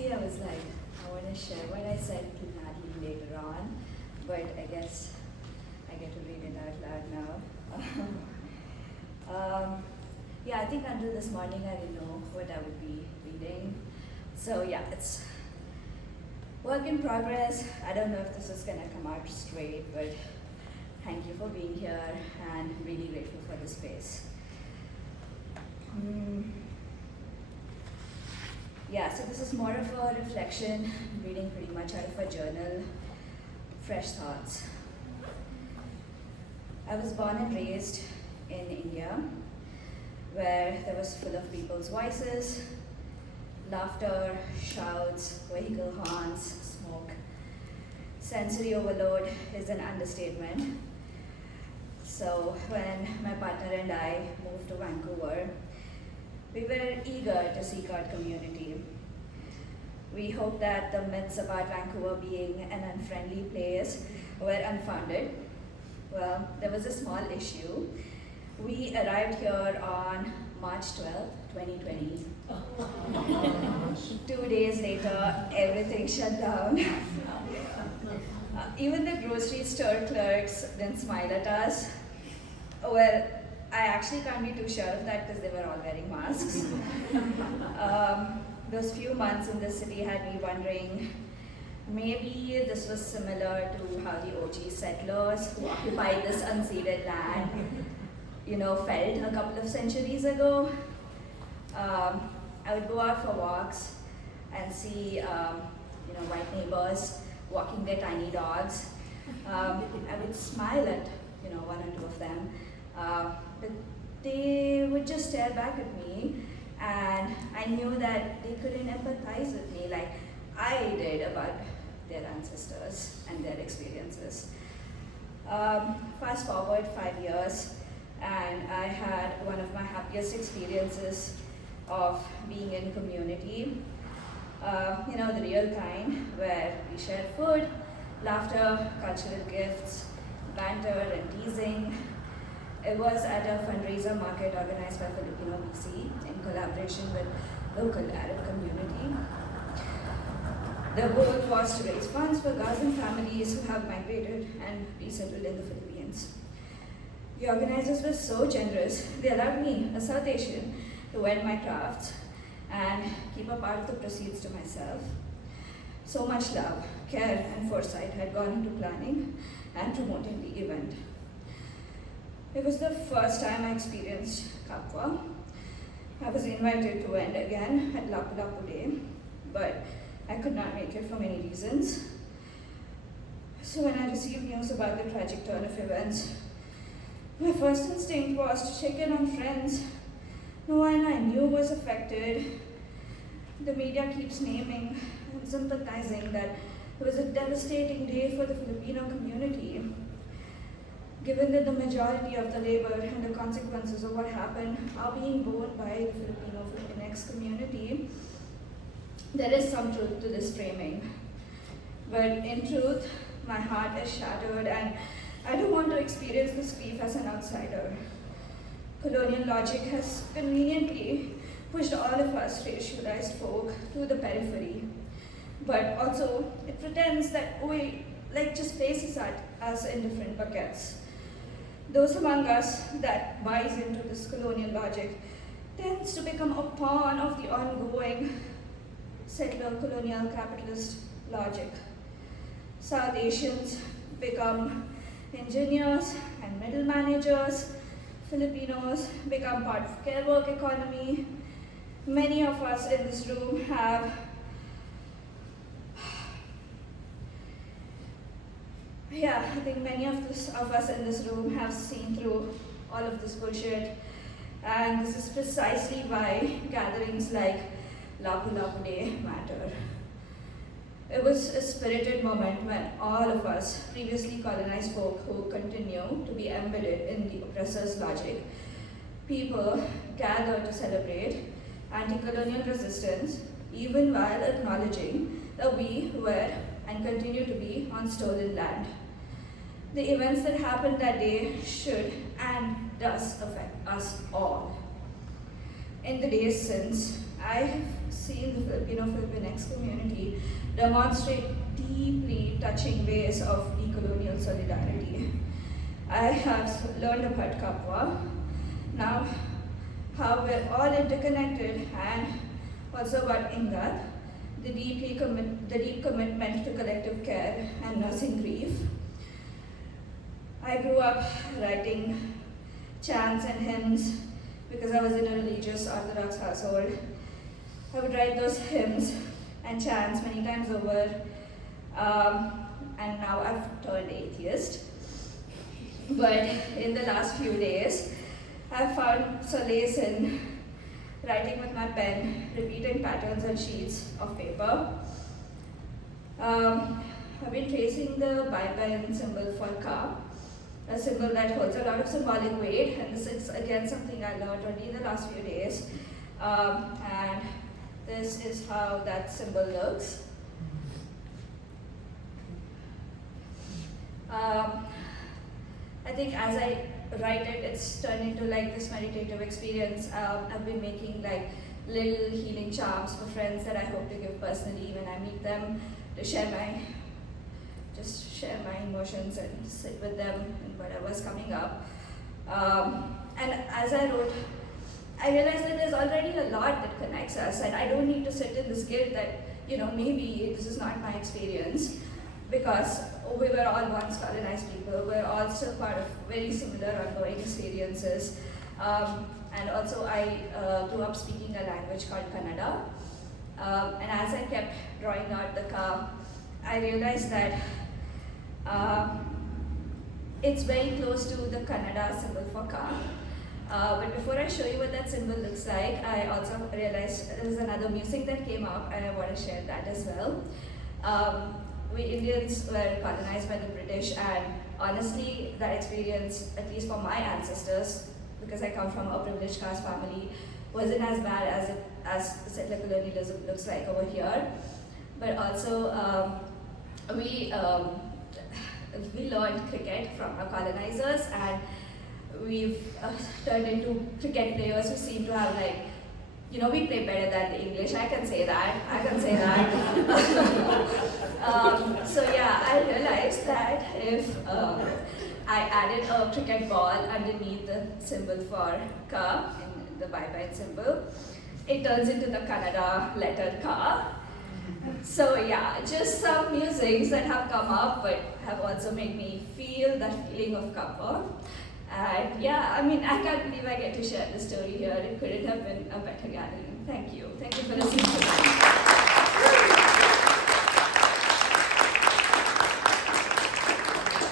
honestly, I was like, I want to share what I said to Natalie later on, but I guess I get to read it out loud now. Yeah, I think until this morning I didn't know what I would be reading. So yeah, it's work in progress. I don't know if this is gonna come out straight, but thank you for being here and I'm really grateful for the space. Yeah, so this is more of a reflection, I'm reading pretty much out of a journal, fresh thoughts. I was born and raised in India, where there was full of people's voices, laughter, shouts, vehicle horns, smoke. Sensory overload is an understatement. So when my partner and I moved to Vancouver, we were eager to seek out community. We hoped that the myths about Vancouver being an unfriendly place were unfounded. Well, there was a small issue. We arrived here on March 12th, 2020. 2 days later, everything shut down. Even the grocery store clerks didn't smile at us. Well, I actually can't be too sure of that because they were all wearing masks. Those few months in the city had me wondering, maybe this was similar to how the OG settlers who occupied this unceded land, felt a couple of centuries ago. I would go out for walks and see, white neighbors walking their tiny dogs. I would smile at, one or two of them, but they would just stare back at me, and I knew that they couldn't empathize with me like I did about their ancestors and their experiences. Fast forward 5 years, and I had one of my happiest experiences of being in community. The real kind, where we share food, laughter, cultural gifts, banter, and teasing. It was at a fundraiser market organized by Filipino BC in collaboration with local Arab community. The goal was to raise funds for Gazan families who have migrated and resettled in the Philippines. The organizers were so generous, they allowed me, a South Asian, to wear my crafts and keep a part of the proceeds to myself. So much love, care, and foresight had gone into planning and promoting the event. It was the first time I experienced Kapwa. I was invited to end again at Lapu Lapu Day, but I could not make it for many reasons. So when I received news about the tragic turn of events, my first instinct was to check in on friends no one I knew was affected. The media keeps naming and sympathizing that it was a devastating day for the Filipino community. Given that the majority of the labor and the consequences of what happened are being borne by the Filipino Filipinx community, there is some truth to this framing. But in truth, my heart is shattered and I don't want to experience this grief as an outsider. Colonial logic has conveniently pushed all of us racialized folk to the periphery. But also, it pretends that we just places us in different buckets. Those among us that buys into this colonial logic tends to become a pawn of the ongoing settler colonial capitalist logic. South Asians become engineers and middle managers. Filipinos become part of care work economy. Many of us in this room have I think many of us in this room have seen through all of this bullshit. And this is precisely why gatherings like Lapu Lapu Day matter. It was a spirited moment when all of us, previously colonized folk who continue to be embedded in the oppressor's logic, people gathered to celebrate anti-colonial resistance, even while acknowledging that we were and continue to be on stolen land. The events that happened that day should and does affect us all. In the days since, I have seen the Filipino Filipinx community demonstrate deeply touching ways of decolonial solidarity. I have learned about Kapwa, now how we're all interconnected, and also about Ingat, the deep commitment to collective care and nursing grief. I grew up writing chants and hymns because I was in a religious Orthodox household. I would write those hymns and chants many times over, and now I've turned atheist. But in the last few days, I've found solace in writing with my pen, repeating patterns on sheets of paper. I've been tracing the Bible symbol for Ka, a symbol that holds a lot of symbolic weight, and this is again something I learned only in the last few days. And this is how that symbol looks. I think as I write it, it's turned into like this meditative experience. I've been making like little healing charms for friends that I hope to give personally when I meet them, to share my emotions and sit with them and whatever's coming up. And as I wrote, I realized that there's already a lot that connects us, and I don't need to sit in this guilt that, maybe this is not my experience, because we were all once colonized people. We're all still part of very similar ongoing experiences. And also I grew up speaking a language called Kannada. And as I kept drawing out the Ka, I realized that it's very close to the Kannada symbol for Ka. But before I show you what that symbol looks like, I also realized there was another music that came up, and I want to share that as well. We Indians were colonized by the British, and honestly, that experience, at least for my ancestors, because I come from a privileged caste family, wasn't as bad as settler colonialism looks like over here. But also, we learned cricket from our colonizers, and we've turned into cricket players who seem to have we play better than the English. I can say that. So yeah, I realized that if I added a cricket ball underneath the symbol for Ka, in the Bye-Bye symbol, it turns into the Kannada letter Ka. So yeah, just some musings that have come up but have also made me feel that feeling of Kappa. And yeah, I can't believe I get to share this story here. It couldn't have been a better gathering. Thank you. Thank you for listening to me.